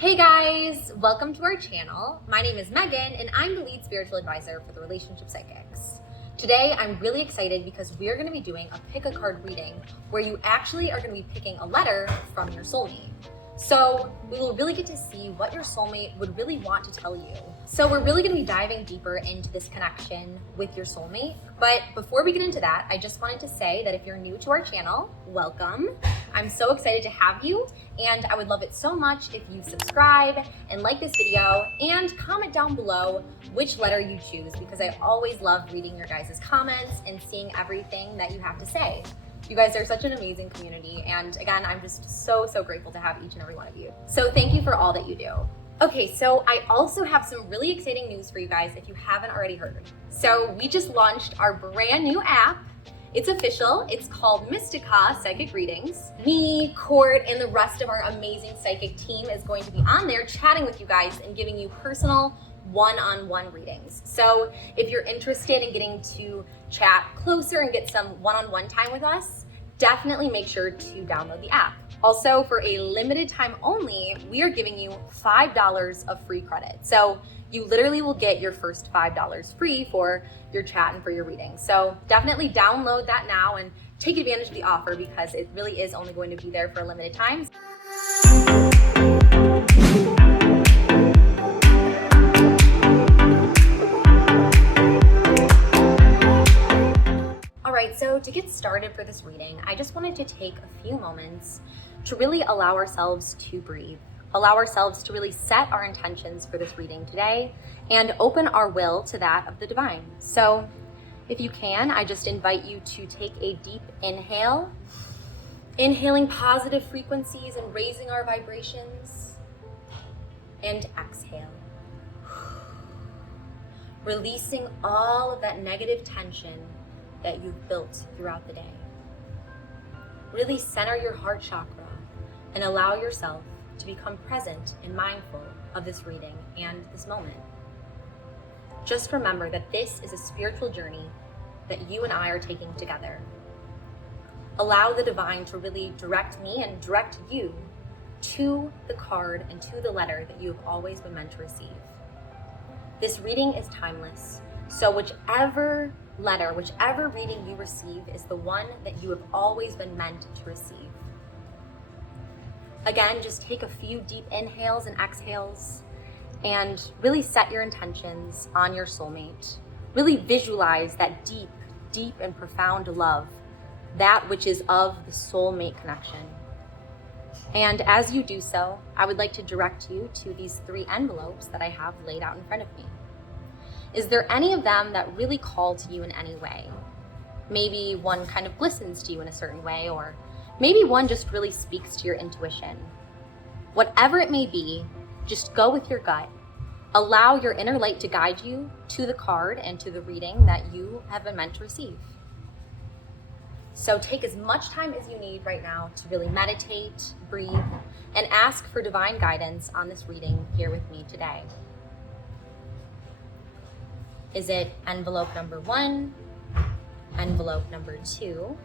Hey guys, welcome to our channel. My name is Megan and I'm the lead spiritual advisor for the Relationship Psychics. Today I'm really excited because we are going to be doing a pick a card reading where you actually are going to be picking a letter from your soulmate. So we will really get to see what your soulmate would really want to tell you. So we're really going to be diving deeper into this connection with your soulmate. But before we get into that, I just wanted to say that if you're new to our channel, welcome. I'm so excited to have you, and I would love it so much if you subscribe and like this video and comment down below which letter you choose, because I always love reading your guys' comments and seeing everything that you have to say. You guys are such an amazing community, and again, I'm just so grateful to have each and every one of you. So thank you for all that you do. Okay, so I also have some really exciting news for you guys if you haven't already heard. So we just launched our brand new app. It's official. It's called Mystica Psychic Readings. Me, Court, and the rest of our amazing psychic team is going to be on there chatting with you guys and giving you personal one-on-one readings. So if you're interested in getting to chat closer and get some one-on-one time with us, definitely make sure to download the app. Also, for a limited time only, we are giving you $5 of free credit. So you literally will get your first $5 free for your chat and for your reading. So definitely download that now and take advantage of the offer, because it really is only going to be there for a limited time. All right, so to get started for this reading, I just wanted to take a few moments to really allow ourselves to breathe, allow ourselves to really set our intentions for this reading today and open our will to that of the divine. So if you can, I just invite you to take a deep inhale, inhaling positive frequencies and raising our vibrations, and exhale, releasing all of that negative tension that you've built throughout the day. Really center your heart chakra and allow yourself to become present and mindful of this reading and this moment. Just remember that this is a spiritual journey that you and I are taking together. Allow the divine to really direct me and direct you to the card and to the letter that you have always been meant to receive. This reading is timeless, so whichever letter, whichever reading you receive is the one that you have always been meant to receive. Again, just take a few deep inhales and exhales and really set your intentions on your soulmate. Really visualize that deep and profound love, that which is of the soulmate connection. And as you do so, I would like to direct you to these 3 envelopes that I have laid out in front of me. Is there any of them that really call to you in any way? Maybe one kind of glistens to you in a certain way, or maybe one just really speaks to your intuition. Whatever it may be, just go with your gut. Allow your inner light to guide you to the card and to the reading that you have been meant to receive. So take as much time as you need right now to really meditate, breathe, and ask for divine guidance on this reading here with me today. Is it envelope number 1, envelope number 2,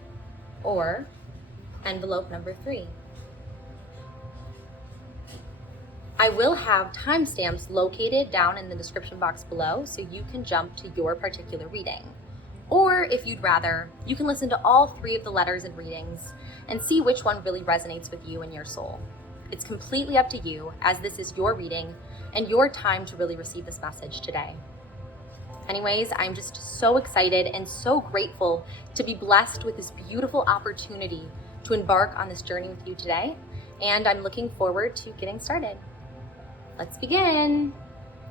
or envelope number 3? I will have timestamps located down in the description box below so you can jump to your particular reading. Or if you'd rather, you can listen to all 3 of the letters and readings and see which one really resonates with you and your soul. It's completely up to you, as this is your reading and your time to really receive this message today. Anyways, I'm just so excited and so grateful to be blessed with this beautiful opportunity to embark on this journey with you today, and I'm looking forward to getting started. Let's begin.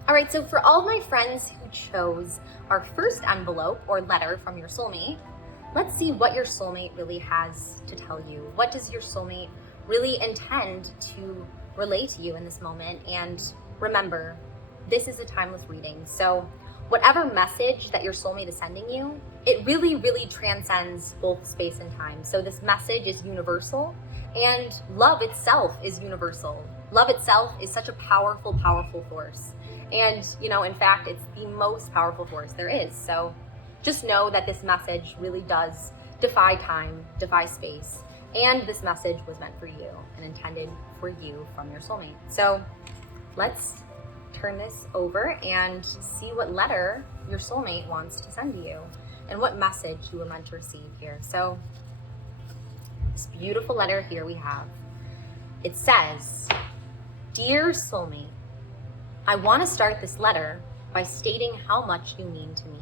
All right, so for all of my friends who chose our first envelope or letter from your soulmate, let's see what your soulmate really has to tell you. What does your soulmate really intend to relay to you in this moment? And remember, this is a timeless reading, so whatever message that your soulmate is sending you, it really transcends both space and time. So this message is universal, and love itself is universal. Love itself is such a powerful force. And, in fact, it's the most powerful force there is. So just know that this message really does defy time, defy space, and this message was meant for you and intended for you from your soulmate. So let's turn this over and see what letter your soulmate wants to send to you and what message you were meant to receive here. So this beautiful letter here we have, it says, "Dear soulmate, I want to start this letter by stating how much you mean to me.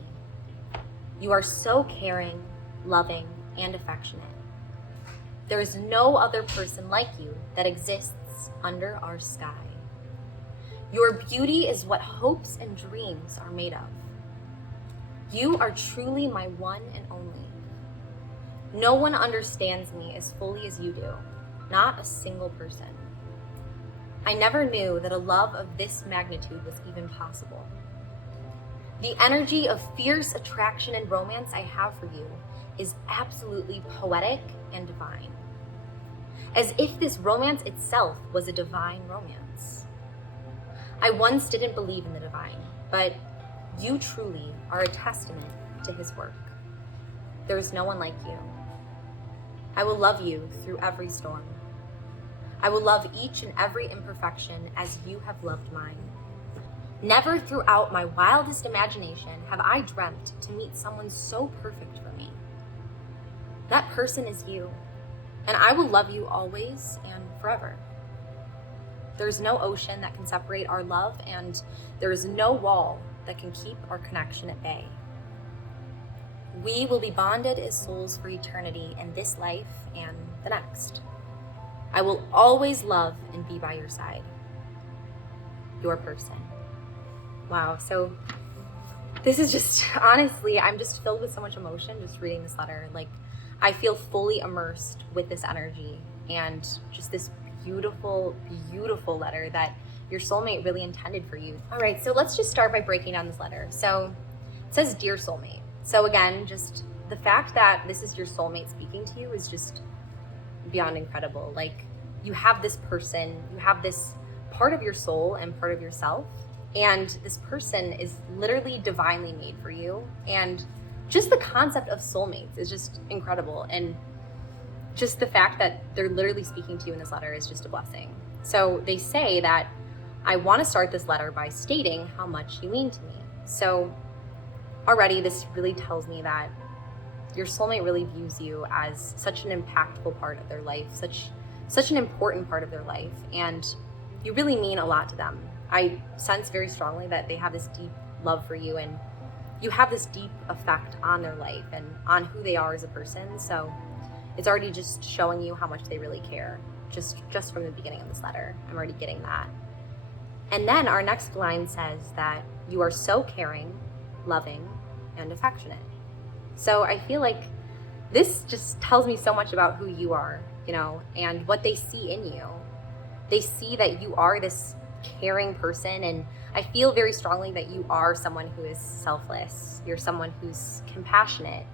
You are so caring, loving, and affectionate. There is no other person like you that exists under our sky. Your beauty is what hopes and dreams are made of. You are truly my one and only. No one understands me as fully as you do, not a single person. I never knew that a love of this magnitude was even possible. The energy of fierce attraction and romance I have for you is absolutely poetic and divine. As if this romance itself was a divine romance. I once didn't believe in the divine, but you truly are a testament to his work. There is no one like you. I will love you through every storm. I will love each and every imperfection as you have loved mine. Never throughout my wildest imagination have I dreamt to meet someone so perfect for me. That person is you, and I will love you always and forever. There is no ocean that can separate our love, and there is no wall that can keep our connection at bay. We will be bonded as souls for eternity in this life and the next. I will always love and be by your side. Your person." Wow, so this is just, honestly, I'm just filled with so much emotion just reading this letter. Like, I feel fully immersed with this energy and just this beautiful, beautiful letter that your soulmate really intended for you. All right, so let's just start by breaking down this letter. So it says, "Dear soulmate." So again, just the fact that this is your soulmate speaking to you is just beyond incredible. Like, you have this person, you have this part of your soul and part of yourself, and this person is literally divinely made for you. And just the concept of soulmates is just incredible. And just the fact that they're literally speaking to you in this letter is just a blessing. So they say that, "I want to start this letter by stating how much you mean to me." So already this really tells me that your soulmate really views you as such an impactful part of their life, such an important part of their life, and you really mean a lot to them. I sense very strongly that they have this deep love for you, and you have this deep effect on their life and on who they are as a person. So it's already just showing you how much they really care, just from the beginning of this letter. I'm already getting that. And then our next line says that you are so caring, loving, and affectionate. So I feel like this just tells me so much about who you are, and what they see in you. They see that you are this caring person, and I feel very strongly that you are someone who is selfless. You're someone who's compassionate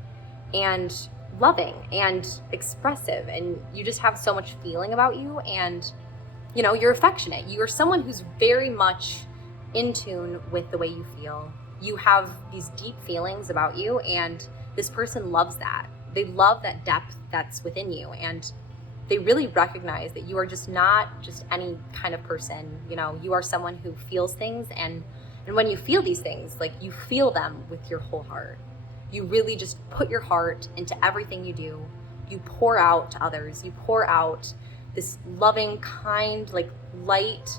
and loving and expressive, and you just have so much feeling about you, and you're affectionate. You're someone who's very much in tune with the way you feel. You have these deep feelings about you, and this person loves that. They love that depth that's within you, and they really recognize that you are just not just any kind of person. You are someone who feels things, and when you feel these things, like, you feel them with your whole heart. You really just put your heart into everything you do. You pour out to others. You pour out this loving, kind, like, light.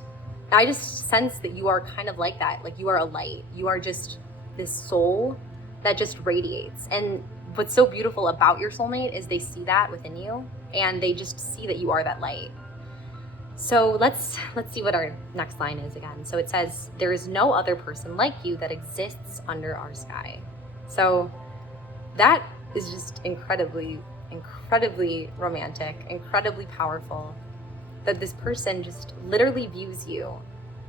I just sense that you are kind of like that. Like, you are a light. You are just this soul that just radiates. And what's so beautiful about your soulmate is they see that within you, and they just see that you are that light. So let's see what our next line is again. So it says, "There is no other person like you that exists under our sky." So that is just incredibly, incredibly romantic, incredibly powerful, that this person just literally views you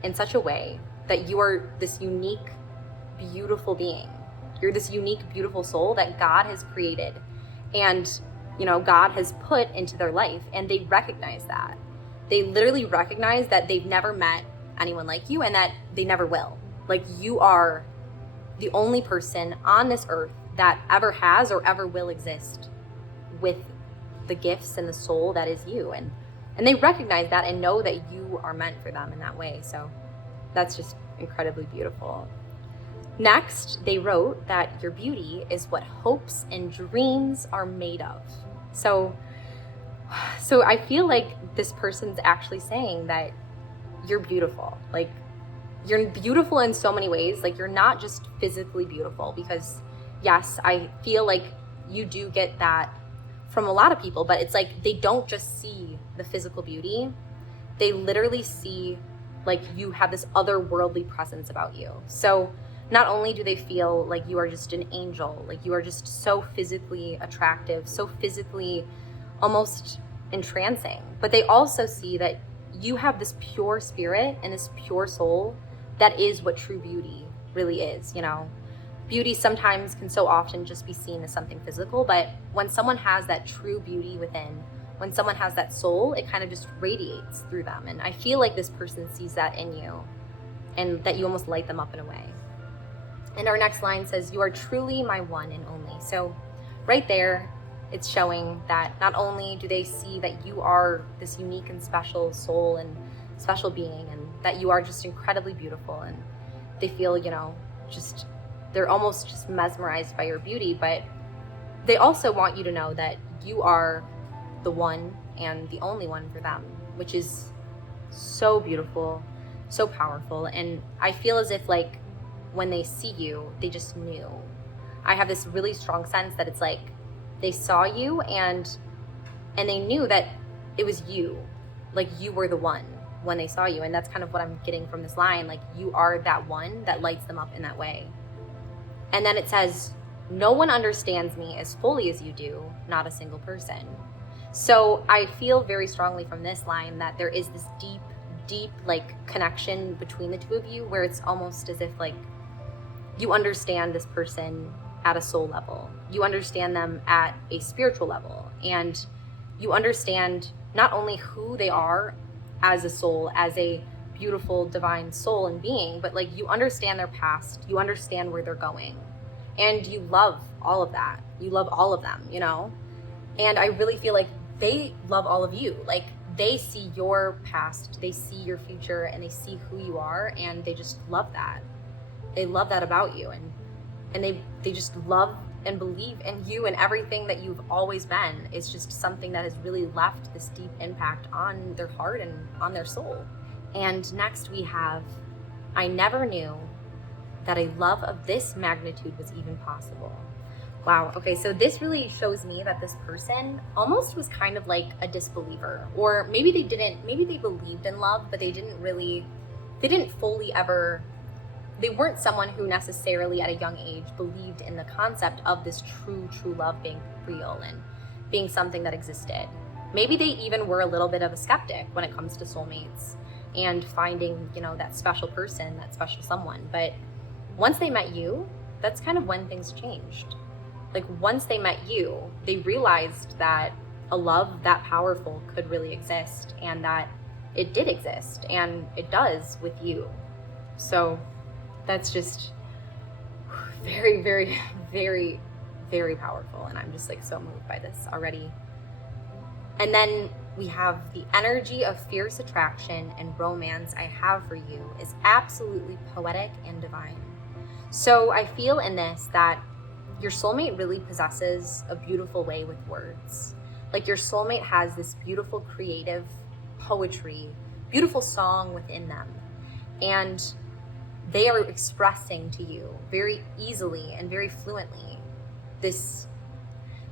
in such a way that you are this unique, beautiful being. You're this unique, beautiful soul that God has created, and God has put into their life, and they recognize that. They literally recognize that they've never met anyone like you, and that they never will. Like, you are the only person on this earth that ever has or ever will exist with the gifts and the soul that is you. And they recognize that and know that you are meant for them in that way. So That's just incredibly beautiful. Next, they wrote that your beauty is what hopes and dreams are made of. So I feel like this person's actually saying that you're beautiful. Like, you're beautiful in so many ways. Like, you're not just physically beautiful, because yes, I feel like you do get that from a lot of people, but it's like they don't just see the physical beauty. They literally see like you have this otherworldly presence about you. So not only do they feel like you are just an angel, like you are just so physically attractive, so physically almost entrancing, but they also see that you have this pure spirit and this pure soul that is what true beauty really is, you know? Beauty sometimes can so often just be seen as something physical, but when someone has that true beauty within, when someone has that soul, it kind of just radiates through them. And I feel like this person sees that in you, and that you almost light them up in a way. And our next line says, "You are truly my one and only." So right there, it's showing that not only do they see that you are this unique and special soul and special being, and that you are just incredibly beautiful, and they feel, you know, just, they're almost just mesmerized by your beauty, but they also want you to know that you are the one and the only one for them, which is so beautiful, so powerful. And I feel as if like when they see you, they just knew. I have this really strong sense that it's like they saw you and they knew that it was you, like you were the one when they saw you. And that's kind of what I'm getting from this line, like you are that one that lights them up in that way. And then it says, "No one understands me as fully as you do, not a single person." So I feel very strongly from this line that there is this deep like connection between the two of you, where it's almost as if like you understand this person at a soul level, you understand them at a spiritual level, and you understand not only who they are as a soul, as a beautiful divine soul and being, but like you understand their past, you understand where they're going, and you love all of that. You love all of them, you know? And I really feel like they love all of you. Like they see your past, they see your future, and they see who you are, and they just love that. They love that about you, and they just love and believe in you, and everything that you've always been is just something that has really left this deep impact on their heart and on their soul. And next we have, "I never knew that a love of this magnitude was even possible." Wow, okay, so this really shows me that this person almost was kind of like a disbeliever, or maybe they believed in love, but they didn't fully ever, they weren't someone who necessarily at a young age believed in the concept of this true love being real and being something that existed. Maybe they even were a little bit of a skeptic when it comes to soulmates and finding, you know, that special person, that special someone. But once they met you, that's kind of when things changed. Like once they met you, they realized that a love that powerful could really exist, and that it did exist, and it does with you. So that's just very, very, very, very powerful. And I'm just like so moved by this already. And then we have, "The energy of fierce attraction and romance I have for you is absolutely poetic and divine." So I feel in this that your soulmate really possesses a beautiful way with words. Like your soulmate has this beautiful creative poetry, beautiful song within them. And they are expressing to you very easily and very fluently this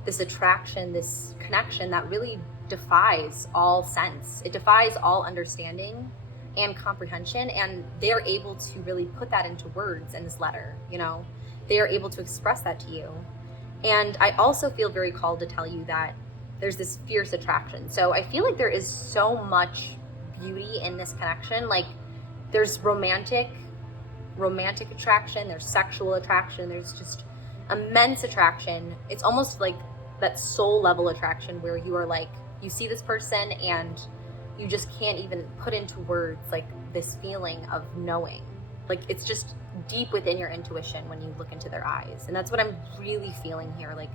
attraction, this connection that really defies all sense. It defies all understanding and comprehension, and they're able to really put that into words in this letter, you know? They are able to express that to you. And I also feel very called to tell you that there's this fierce attraction. So I feel like there is so much beauty in this connection. Like there's romantic attraction, there's sexual attraction, there's just immense attraction. It's almost like that soul level attraction where you are like, you see this person and you just can't even put into words like this feeling of knowing. Like it's just deep within your intuition when you look into their eyes. And that's what I'm really feeling here. Like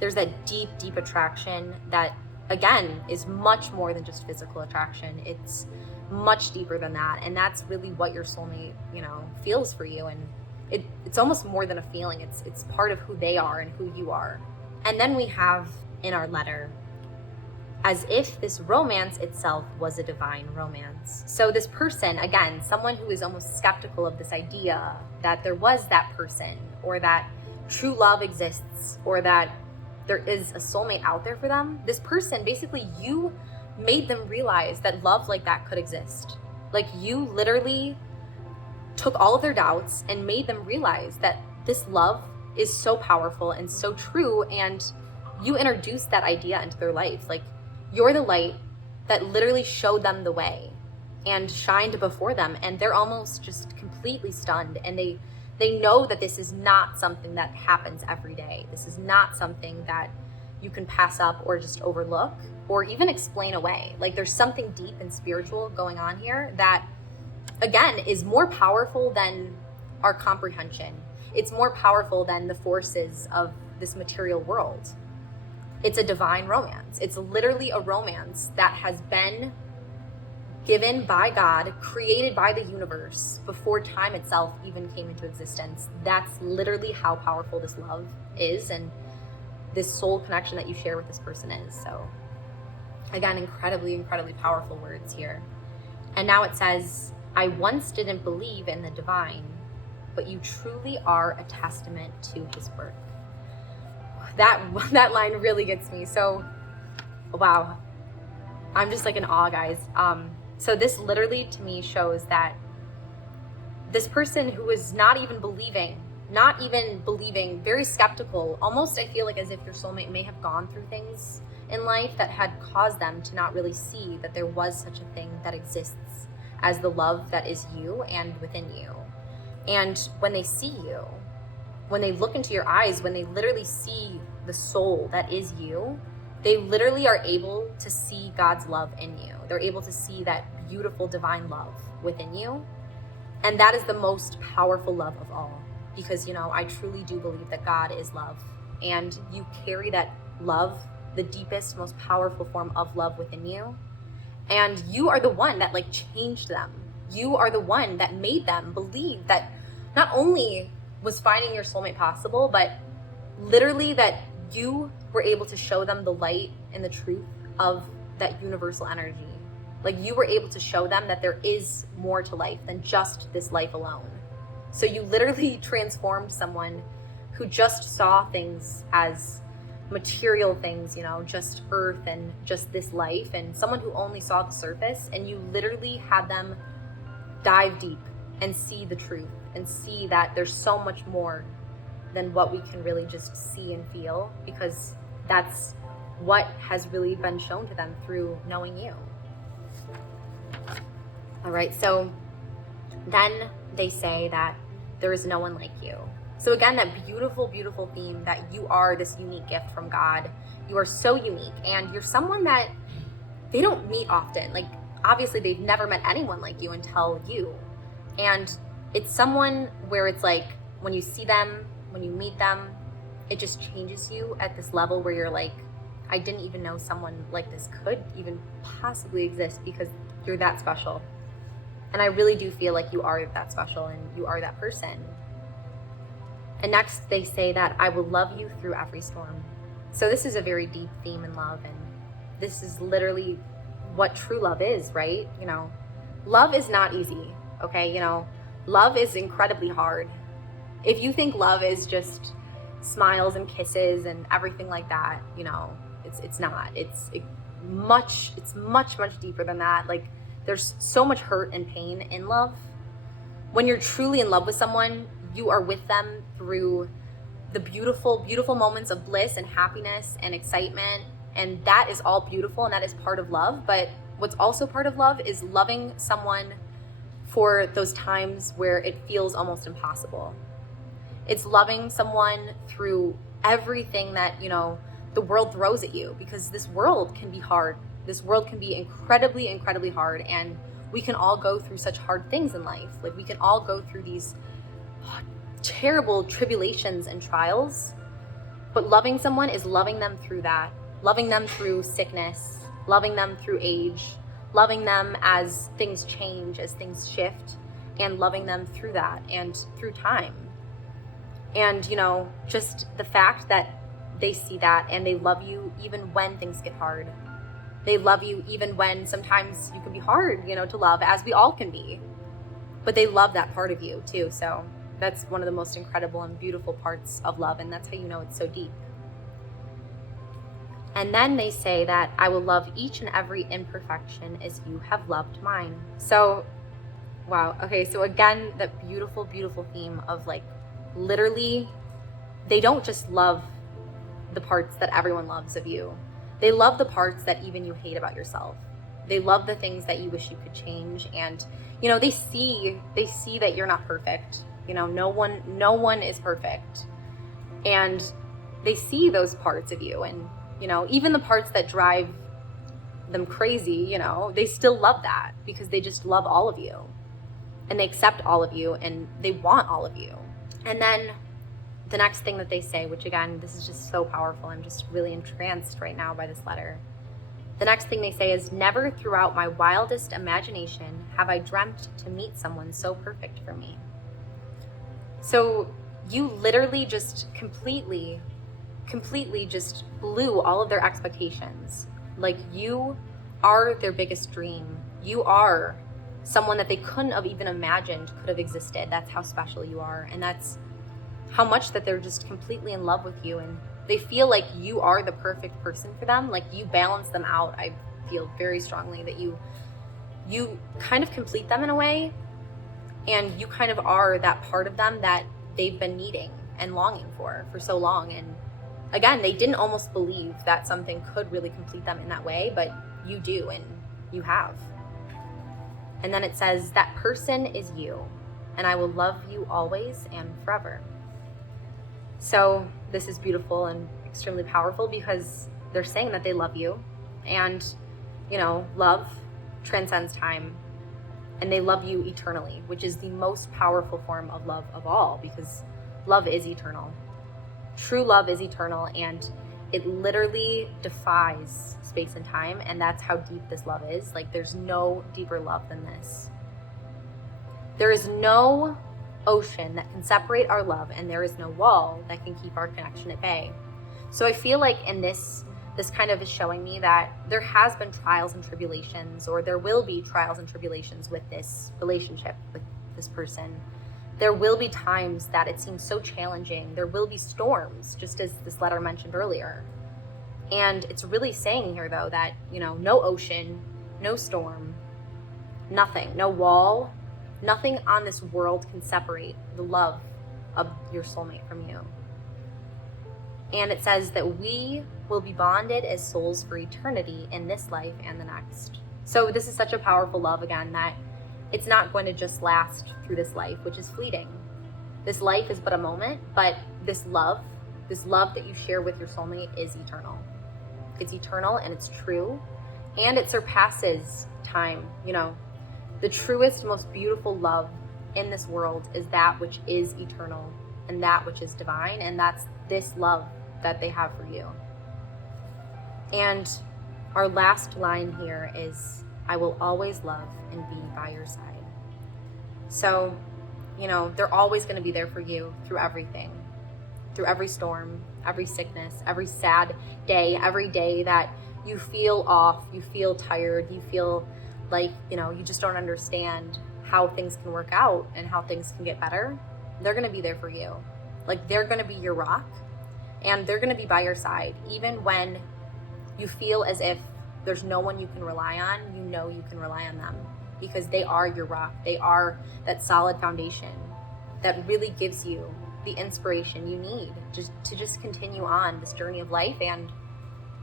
there's that deep attraction that again, is much more than just physical attraction. It's much deeper than that. And that's really what your soulmate, feels for you. And it's almost more than a feeling. It's part of who they are and who you are. And then we have in our letter, as if this romance itself was a divine romance. So this person, again, someone who is almost skeptical of this idea that there was that person, or that true love exists, or that there is a soulmate out there for them. This person, basically, you made them realize that love like that could exist. Like, you literally took all of their doubts and made them realize that this love is so powerful and so true, and you introduced that idea into their life. Like, you're the light that literally showed them the way and shined before them, and they're almost just completely stunned, and they know that this is not something that happens every day. This is not something that you can pass up or just overlook or even explain away. Like, there's something deep and spiritual going on here that, again, is more powerful than our comprehension. It's more powerful than the forces of this material world. It's a divine romance. It's literally a romance that has been given by God, created by the universe before time itself even came into existence. That's literally how powerful this love is, and this soul connection that you share with this person is. So again, incredibly, incredibly powerful words here. And now it says, I once didn't believe in the divine, but you truly are a testament to his work. That line really gets me. So, wow. I'm just like in awe, guys. So this literally to me shows that this person who is not even believing, very skeptical, almost I feel like as if your soulmate may have gone through things in life that had caused them to not really see that there was such a thing that exists as the love that is you and within you. And when they see you, when they look into your eyes, when they literally see the soul that is you, they literally are able to see God's love in you. They're able to see that beautiful divine love within you. And that is the most powerful love of all. Because, I truly do believe that God is love. And you carry that love, the deepest, most powerful form of love within you. And you are the one that changed them. You are the one that made them believe that not only was finding your soulmate possible, but literally that you were able to show them the light and the truth of that universal energy. Like, you were able to show them that there is more to life than just this life alone. So you literally transformed someone who just saw things as material things, just earth and just this life, and someone who only saw the surface, and you literally had them dive deep and see the truth and see that there's so much more than what we can really just see and feel, because that's what has really been shown to them through knowing you. All right, so then they say that there is no one like you. So again, that beautiful, beautiful theme that you are this unique gift from God. You are so unique, and you're someone that they don't meet often. Like, obviously they've never met anyone like you until you. And it's someone where it's like, when you see them, when you meet them, it just changes you at this level where you're like, I didn't even know someone like this could even possibly exist, because you're that special. And I really do feel like you are that special and you are that person. And next they say that I will love you through every storm. So this is a very deep theme in love, and this is literally what true love is, right? Love is not easy, okay? Love is incredibly hard. If you think love is just smiles and kisses and everything like that, it's not. It's much deeper than that. Like, there's so much hurt and pain in love. When you're truly in love with someone, you are with them through the beautiful, beautiful moments of bliss and happiness and excitement. And that is all beautiful, and that is part of love. But what's also part of love is loving someone for those times where it feels almost impossible. It's loving someone through everything that, the world throws at you, because this world can be hard. This world can be incredibly, incredibly hard, and we can all go through such hard things in life. Like, we can all go through these terrible tribulations and trials, but loving someone is loving them through that loving them through sickness, loving them through age, loving them as things change, as things shift, and loving them through that and through time. And, you know, just the fact that they see that and they love you even when things get hard. They love you even when sometimes you can be hard, you know, to love, as we all can be. But they love that part of you too. So that's one of the most incredible and beautiful parts of love. And that's how you know it's so deep. And then they say that I will love each and every imperfection as you have loved mine. So, wow. Okay. So again, that beautiful, beautiful theme of like, literally, they don't just love the parts that everyone loves of you. They love the parts that even you hate about yourself. They love the things that you wish you could change. And, you know, they see that you're not perfect. You know, no one is perfect. And they see those parts of you. And, you know, even the parts that drive them crazy, you know, they still love that because they just love all of you. And they accept all of you and they want all of you. And then the next thing that they say, which again, this is just so powerful. I'm just really entranced right now by this letter. The next thing they say is, never throughout my wildest imagination have I dreamt to meet someone so perfect for me. So you literally just completely just blew all of their expectations. Like, you are their biggest dream. You are someone that they couldn't have even imagined could have existed. That's how special you are. And that's how much that they're just completely in love with you. And they feel like you are the perfect person for them. Like, you balance them out. I feel very strongly that you kind of complete them in a way. And you kind of are that part of them that they've been needing and longing for so long. And again, they didn't almost believe that something could really complete them in that way, but you do, and you have. And then it says, that person is you, and I will love you always and forever. So this is beautiful and extremely powerful because they're saying that they love you. And, you know, love transcends time. And they love you eternally, which is the most powerful form of love of all, because love is eternal. True love is eternal, and it literally defies space and time. And that's how deep this love is. Like, there's no deeper love than this. There is no ocean that can separate our love, and there is no wall that can keep our connection at bay. So I feel like in this kind of is showing me that there has been trials and tribulations, or there will be trials and tribulations with this relationship with this person. There will be times that it seems so challenging. There will be storms, just as this letter mentioned earlier. And it's really saying here, though, that, you know, no ocean, no storm, nothing, no wall, nothing on this world can separate the love of your soulmate from you. And it says that we will be bonded as souls for eternity in this life and the next. So this is such a powerful love, again, that it's not going to just last through this life, which is fleeting. This life is but a moment, but this love that you share with your soulmate is eternal. It's eternal, and it's true, and it surpasses time. You know, the truest, most beautiful love in this world is that which is eternal and that which is divine, and that's this love that they have for you. And our last line here is, I will always love and be by your side. So, you know, they're always going to be there for you through everything, through every storm, every sickness, every sad day, every day that you feel off, you feel tired, you feel like, you know, you just don't understand how things can work out and how things can get better. They're going to be there for you. Like, they're going to be your rock, and they're going to be by your side. Even when you feel as if there's no one you can rely on, you know you can rely on them, because they are your rock. They are that solid foundation that really gives you the inspiration you need to just continue on this journey of life and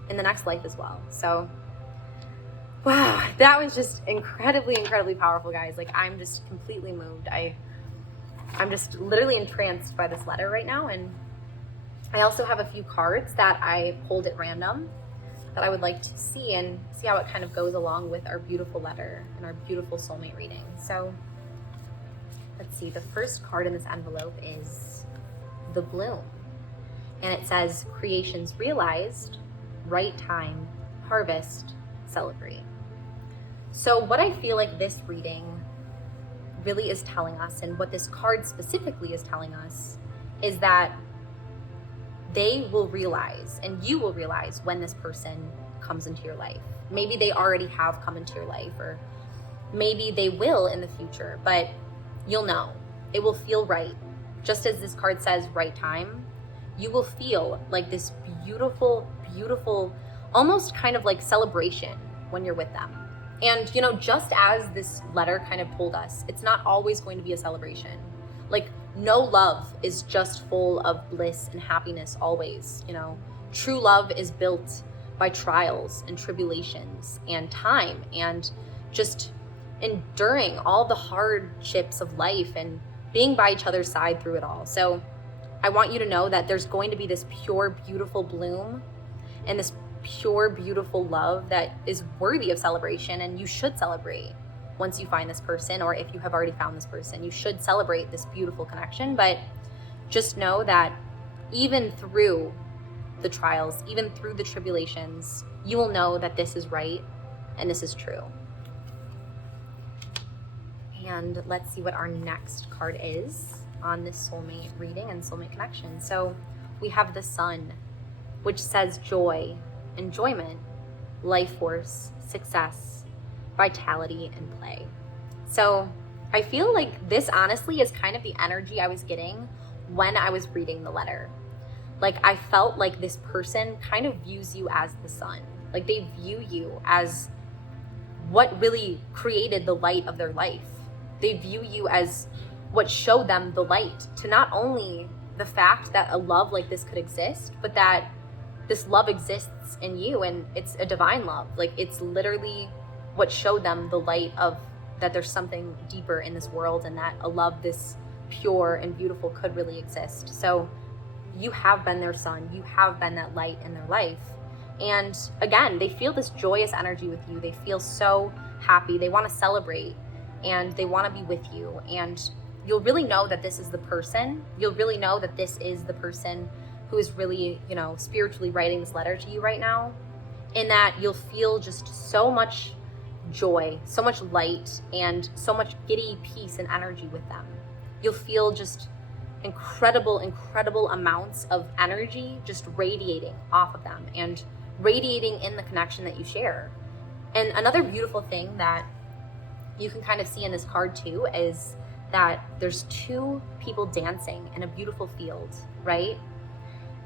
in the next life as well. So, wow, that was just incredibly, incredibly powerful, guys. Like, I'm just completely moved. I'm just literally entranced by this letter right now. And I also have a few cards that I pulled at random that I would like to see and see how it kind of goes along with our beautiful letter and our beautiful soulmate reading. So let's see, the first card in this envelope is the Bloom. And it says, creations realized, right time, harvest, celebrate. So what I feel like this reading really is telling us, and what this card specifically is telling us, is that they will realize, and you will realize, when this person comes into your life. Maybe they already have come into your life, or maybe they will in the future, but you'll know. It will feel right. Just as this card says, right time, you will feel like this beautiful, beautiful, almost kind of like celebration when you're with them. And, you know, just as this letter kind of told us, it's not always going to be a celebration. Like, no love is just full of bliss and happiness always, you know. True love is built by trials and tribulations and time and just enduring all the hardships of life and being by each other's side through it all. So I want you to know that there's going to be this pure, beautiful bloom and this pure, beautiful love that is worthy of celebration, and you should celebrate once you find this person, or if you have already found this person, you should celebrate this beautiful connection. But just know that even through the trials, even through the tribulations, you will know that this is right and this is true. And let's see what our next card is on this soulmate reading and soulmate connection. So we have the Sun, which says joy, enjoyment, life force, success, vitality, and play. So I feel like this honestly is kind of the energy I was getting when I was reading the letter. Like, I felt like this person kind of views you as the sun. Like, they view you as what really created the light of their life. They view you as what showed them the light to not only the fact that a love like this could exist, but that this love exists in you, and it's a divine love. Like, it's literally what showed them the light of that there's something deeper in this world, and that a love this pure and beautiful could really exist. So you have been their sun, you have been that light in their life. And again, they feel this joyous energy with you. They feel so happy. They want to celebrate and they want to be with you. And you'll really know that this is the person. You'll really know that this is the person who is really, you know, spiritually writing this letter to you right now. In that you'll feel just so much joy, so much light, and so much giddy peace and energy with them. You'll feel just incredible amounts of energy just radiating off of them and radiating in the connection that you share. And another beautiful thing that you can kind of see in this card too is that there's two people dancing in a beautiful field, right?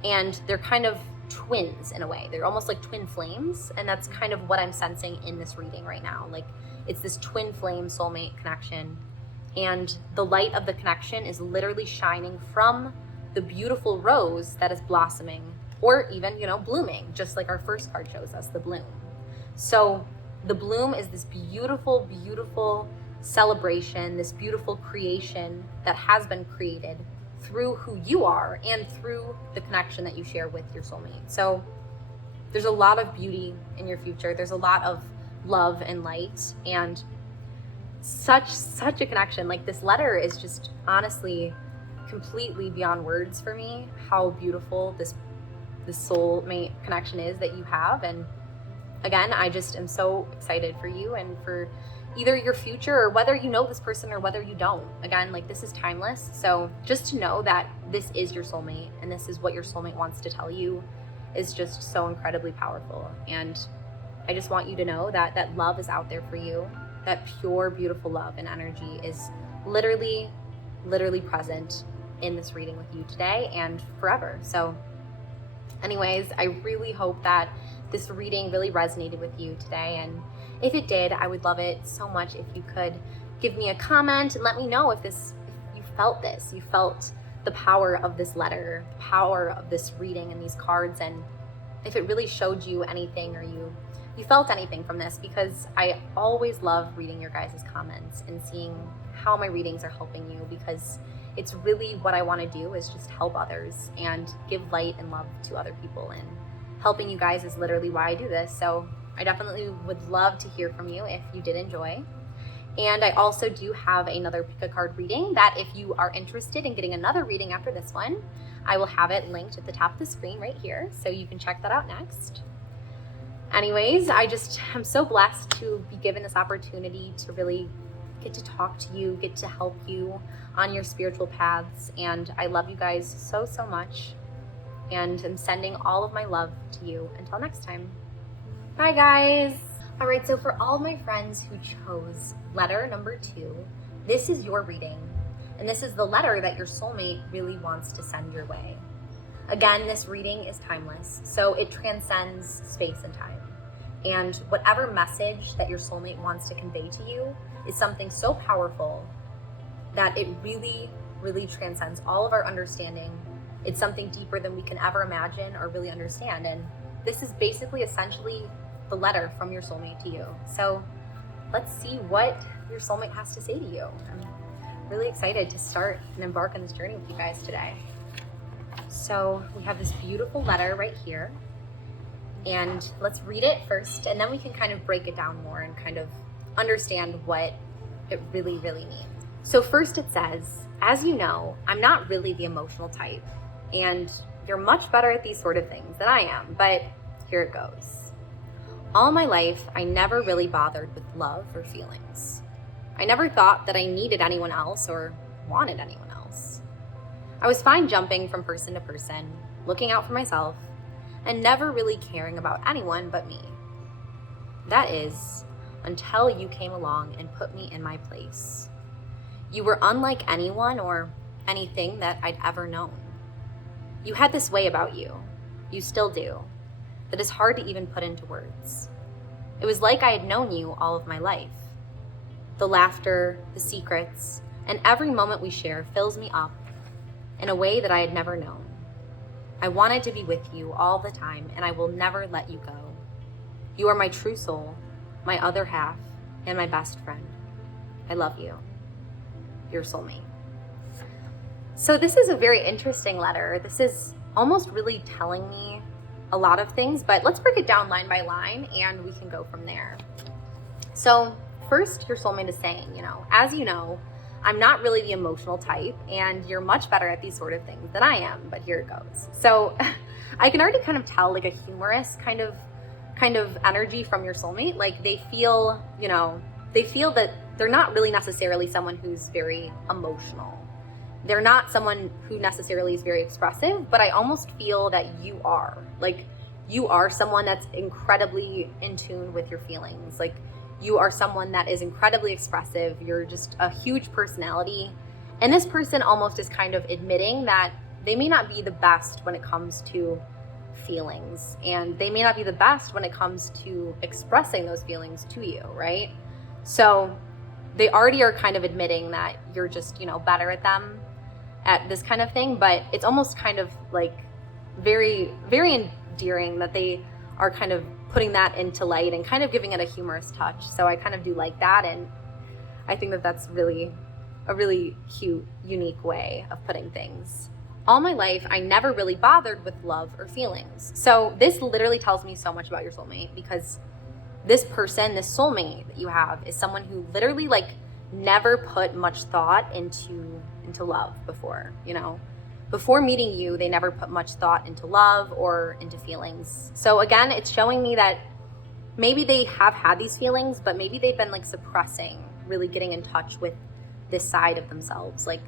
And they're kind of twins in a way. They're almost like twin flames, and that's kind of what I'm sensing in this reading right now. Like, it's this twin flame soulmate connection, and the light of the connection is literally shining from the beautiful rose that is blossoming, or even, you know, blooming, just like our first card shows us, the bloom. So the bloom is this beautiful, beautiful celebration, this beautiful creation that has been created through who you are and through the connection that you share with your soulmate. So there's a lot of beauty in your future. There's a lot of love and light, and such a connection. Like, this letter is just honestly completely beyond words for me, how beautiful this soulmate connection is that you have. And again, I just am so excited for you and for either your future, or whether you know this person or whether you don't. Again, like, this is timeless. So just to know that this is your soulmate and this is what your soulmate wants to tell you is just so incredibly powerful. And I just want you to know that that love is out there for you. That pure, beautiful love and energy is literally present in this reading with you today and forever. So anyways, I really hope that this reading really resonated with you today. And if it did, I would love it so much if you could give me a comment and let me know if you felt the power of this letter, the power of this reading and these cards, and if it really showed you anything, or you felt anything from this, because I always love reading your guys' comments and seeing how my readings are helping you, because it's really what I want to do, is just help others and give light and love to other people, and helping you guys is literally why I do this. So I definitely would love to hear from you if you did enjoy. And I also do have another pick a card reading that, if you are interested in getting another reading after this one, I will have it linked at the top of the screen right here, so you can check that out next. Anyways, I'm so blessed to be given this opportunity to really get to talk to you, get to help you on your spiritual paths. And I love you guys so, so much. And I'm sending all of my love to you. Until next time. Bye, guys. All right, so for all my friends who chose letter number 2, this is your reading. And this is the letter that your soulmate really wants to send your way. Again, this reading is timeless, so it transcends space and time. And whatever message that your soulmate wants to convey to you is something so powerful that it really, really transcends all of our understanding. It's something deeper than we can ever imagine or really understand. And this is basically essentially the letter from your soulmate to you. So let's see what your soulmate has to say to you. I'm really excited to start and embark on this journey with you guys today. So we have this beautiful letter right here, and let's read it first, and then we can kind of break it down more and kind of understand what it really, really means. So first it says, as you know, I'm not really the emotional type, and you're much better at these sort of things than I am, but here it goes. All my life, I never really bothered with love or feelings. I never thought that I needed anyone else or wanted anyone else. I was fine jumping from person to person, looking out for myself, and never really caring about anyone but me. That is, until you came along and put me in my place. You were unlike anyone or anything that I'd ever known. You had this way about you, you still do, that is hard to even put into words. It was like I had known you all of my life. The laughter, the secrets, and every moment we share fills me up in a way that I had never known. I wanted to be with you all the time, and I will never let you go. You are my true soul, my other half, and my best friend. I love you. Your soulmate. So this is a very interesting letter. This is almost really telling me a lot of things, but let's break it down line by line, and we can go from there. So first, your soulmate is saying, as you know, I'm not really the emotional type, and you're much better at these sort of things than I am, but here it goes. So I can already kind of tell like a humorous kind of energy from your soulmate. Like they feel that they're not really necessarily someone who's very emotional. They're not someone who necessarily is very expressive, but I almost feel that you are. Like you are someone that's incredibly in tune with your feelings. Like you are someone that is incredibly expressive. You're just a huge personality. And this person almost is kind of admitting that they may not be the best when it comes to feelings. And they may not be the best when it comes to expressing those feelings to you, right? So they already are kind of admitting that you're just, better at them at this kind of thing. But it's almost kind of like very, very endearing that they are kind of putting that into light and kind of giving it a humorous touch. So I kind of do like that, and I think that that's really a really cute, unique way of putting things. All my life, I never really bothered with love or feelings. So this literally tells me so much about your soulmate, because this person, this soulmate that you have, is someone who literally like never put much thought into love before, Before meeting you, they never put much thought into love or into feelings. So again, it's showing me that maybe they have had these feelings, but maybe they've been like suppressing, really getting in touch with this side of themselves. Like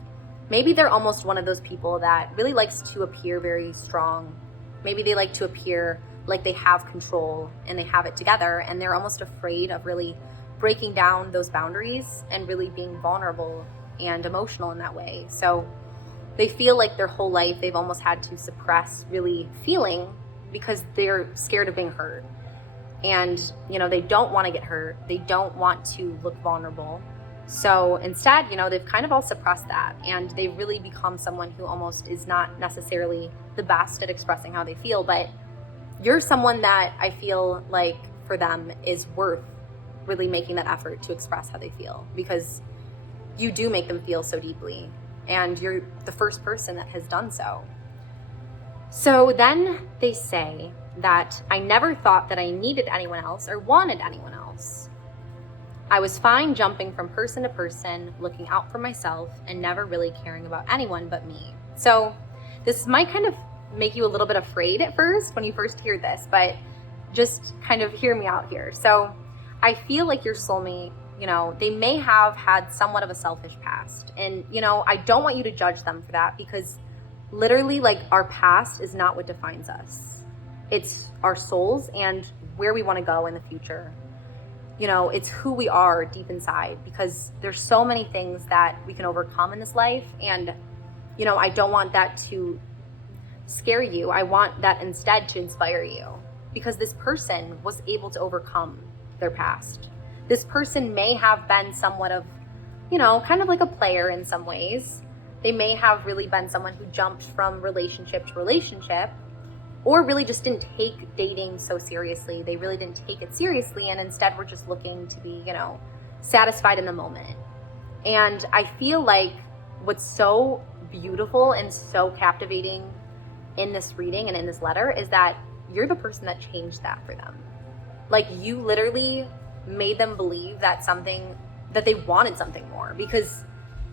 maybe they're almost one of those people that really likes to appear very strong. Maybe they like to appear like they have control and they have it together, and they're almost afraid of really breaking down those boundaries and really being vulnerable and emotional in that way. So they feel like their whole life they've almost had to suppress really feeling because they're scared of being hurt. And, they don't want to get hurt. They don't want to look vulnerable. So instead, they've kind of all suppressed that, and they've really become someone who almost is not necessarily the best at expressing how they feel. But you're someone that I feel like for them is worth really making that effort to express how they feel, because you do make them feel so deeply, and you're the first person that has done so. So then they say that I never thought that I needed anyone else or wanted anyone else. I was fine jumping from person to person, looking out for myself, and never really caring about anyone but me. So this might kind of make you a little bit afraid at first when you first hear this, but just kind of hear me out here. So I feel like your soulmate, you know, they may have had somewhat of a selfish past. And, you know, I don't want you to judge them for that, because literally, like, our past is not what defines us. It's our souls and where we want to go in the future. You know, it's who we are deep inside, because there's so many things that we can overcome in this life. And, you know, I don't want that to scare you. I want that instead to inspire you, because this person was able to overcome their past. This person may have been somewhat of, you know, kind of like a player in some ways. They may have really been someone who jumped from relationship to relationship, or really just didn't take dating so seriously. They really didn't take it seriously, and instead were just looking to be, you know, satisfied in the moment. And I feel like what's so beautiful and so captivating in this reading and in this letter is that you're the person that changed that for them. Like, you literally made them believe that they wanted something more, because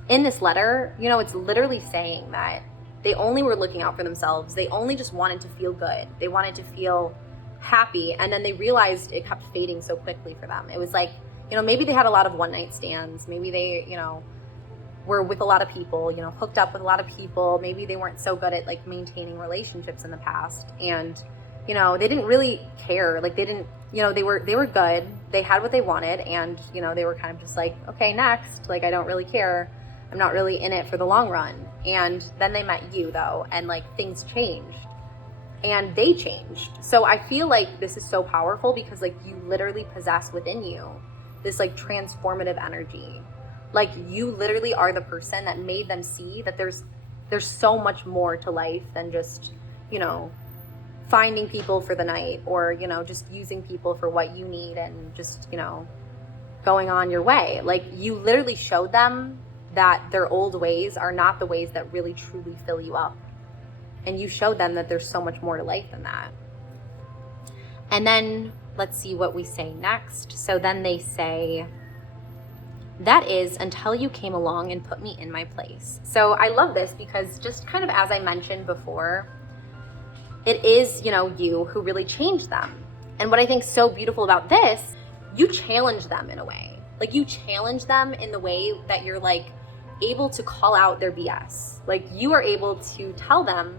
in this letter, you know, it's literally saying that they only were looking out for themselves. They only just wanted to feel good. They wanted to feel happy. And then they realized it kept fading so quickly for them. It was like, you know, maybe they had a lot of one-night stands. Maybe they, you know, were with a lot of people, you know, hooked up with a lot of people. Maybe they weren't so good at, like, maintaining relationships in the past. And, you know, they didn't really care. Like, they didn't, you know, they were good. They had what they wanted. And, you know, they were kind of just like, okay, next. Like, I don't really care. I'm not really in it for the long run. And then they met you, though, and, like, things changed and they changed. So I feel like this is so powerful, because, like, you literally possess within you this, like, transformative energy. Like, you literally are the person that made them see that there's so much more to life than just, you know, finding people for the night, or, you know, just using people for what you need and just, you know, going on your way. Like, you literally showed them that their old ways are not the ways that really truly fill you up. And you showed them that there's so much more to life than that. And then let's see what we say next. So then they say, that is until you came along and put me in my place. So I love this, because just kind of as I mentioned before, it is, you know, you who really changed them. And what I think is so beautiful about this, you challenge them in a way. Like, you challenge them in the way that you're, like, able to call out their BS. Like, you are able to tell them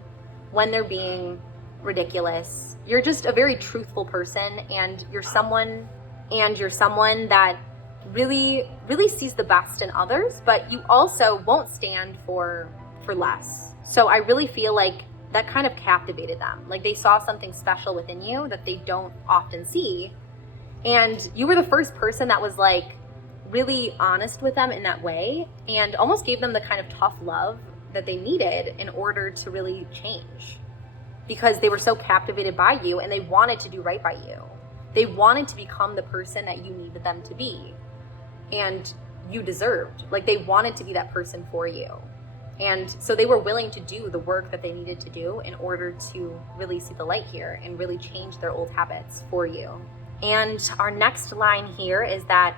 when they're being ridiculous. You're just a very truthful person, and you're someone that really, really sees the best in others, but you also won't stand for less. So I really feel like that kind of captivated them. Like, they saw something special within you that they don't often see. And you were the first person that was, like, really honest with them in that way, and almost gave them the kind of tough love that they needed in order to really change, because they were so captivated by you and they wanted to do right by you. They wanted to become the person that you needed them to be, and you deserved. Like, they wanted to be that person for you. And so they were willing to do the work that they needed to do in order to really see the light here and really change their old habits for you. And our next line here is that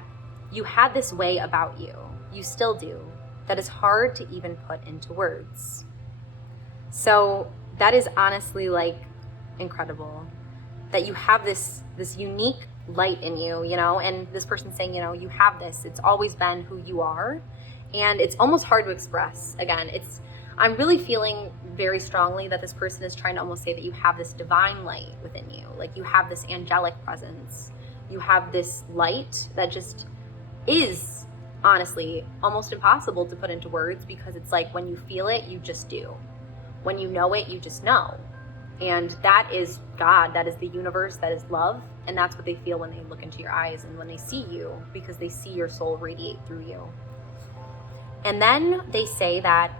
you had this way about you, you still do, that is hard to even put into words. So that is honestly, like, incredible, that you have this unique light in you, you know, and this person's saying, you know, you have this, it's always been who you are, and it's almost hard to express. Again, I'm really feeling very strongly that this person is trying to almost say that you have this divine light within you, like you have this angelic presence, you have this light that just is honestly almost impossible to put into words, because it's like when you feel it, you just do. When you know it, you just know. And that is God, that is the universe, that is love, and that's what they feel when they look into your eyes and when they see you, because they see your soul radiate through you. And then they say that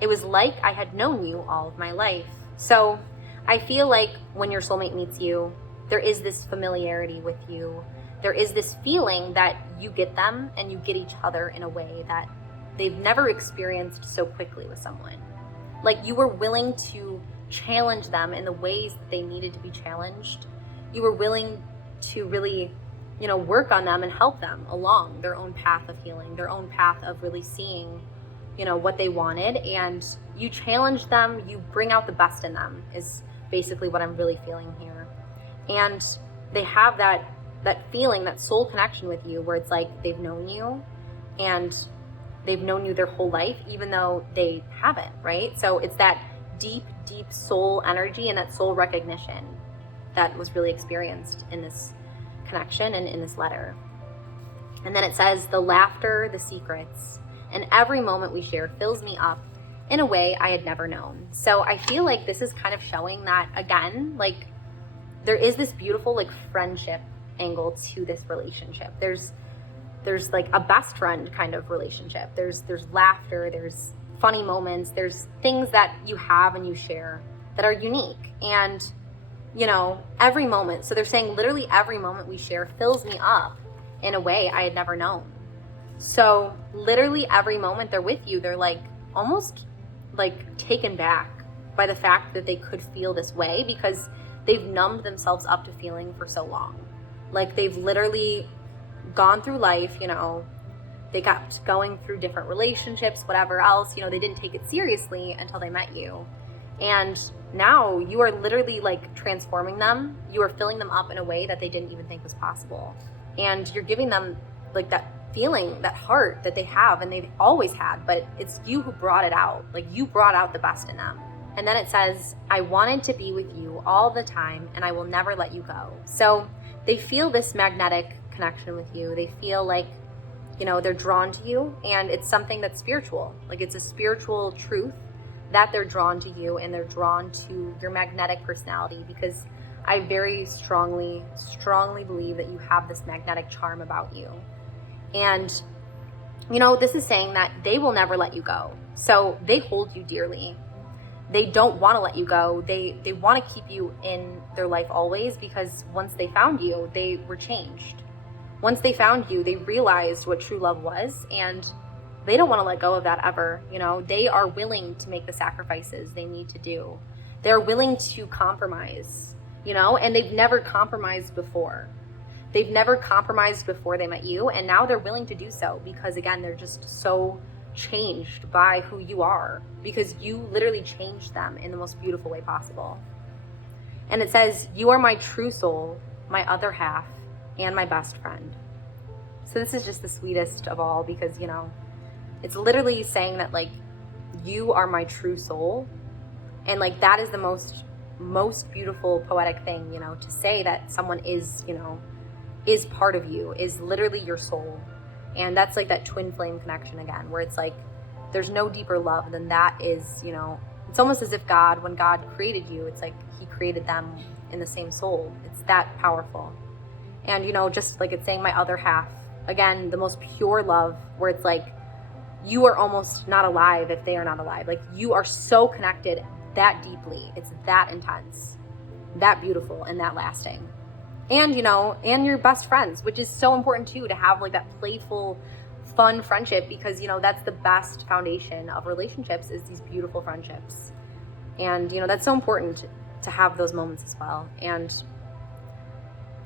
it was like I had known you all of my life. So I feel like when your soulmate meets you, there is this familiarity with you. There is this feeling that you get them and you get each other in a way that they've never experienced so quickly with someone. Like, you were willing to challenge them in the ways that they needed to be challenged. You were willing to really, you know, work on them and help them along their own path of healing, their own path of really seeing, you know, what they wanted. And you challenge them, you bring out the best in them, is basically what I'm really feeling here. And they have that feeling, that soul connection with you, where it's like they've known you and they've known you their whole life, even though they haven't, right? So it's that deep soul energy and that soul recognition that was really experienced in this connection and in this letter. And then it says, the laughter, the secrets, and every moment we share fills me up in a way I had never known. So I feel like this is kind of showing that, again, like there is this beautiful like friendship angle to this relationship. There's like a best friend kind of relationship. There's laughter, there's funny moments, there's things that you have and you share that are unique. And, you know, every moment, so they're saying literally every moment we share fills me up in a way I had never known. So literally every moment they're with you, they're like almost like taken back by the fact that they could feel this way, because they've numbed themselves up to feeling for so long. Like they've literally gone through life, you know, they kept going through different relationships, whatever else, you know, they didn't take it seriously until they met you. And now you are literally like transforming them. You are filling them up in a way that they didn't even think was possible. And you're giving them like that feeling, that heart that they have and they've always had, but it's you who brought it out. Like you brought out the best in them. And then it says, I wanted to be with you all the time and I will never let you go. So they feel this magnetic connection with you. They feel like, you know, they're drawn to you, and it's something that's spiritual. Like it's a spiritual truth that they're drawn to you, and they're drawn to your magnetic personality, because I very strongly believe that you have this magnetic charm about you. And, you know, this is saying that they will never let you go. So they hold you dearly. They don't want to let you go. They want to keep you in their life always, because once they found you, they were changed. Once they found you, they realized what true love was, and they don't want to let go of that ever. You know, they are willing to make the sacrifices they need to do. They're willing to compromise, you know, and they've never compromised before. They've never compromised before they met you, and now they're willing to do so because, again, they're just so changed by who you are, because you literally changed them in the most beautiful way possible. And it says, you are my true soul, my other half, and my best friend. So this is just the sweetest of all, because, you know, it's literally saying that like you are my true soul, and like that is the most beautiful poetic thing, you know, to say that someone is, you know, is part of you, is literally your soul. And that's like that twin flame connection again, where it's like there's no deeper love than that. Is, you know, it's almost as if God, when God created you, it's like he created them in the same soul. It's that powerful. And, you know, just like it's saying my other half, again, the most pure love, where it's like you are almost not alive if they are not alive. Like you are so connected that deeply. It's that intense, that beautiful, and that lasting. And, you know, and your best friends, which is so important too, to have like that playful, fun friendship, because, you know, that's the best foundation of relationships, is these beautiful friendships. And, you know, that's so important to have those moments as well. And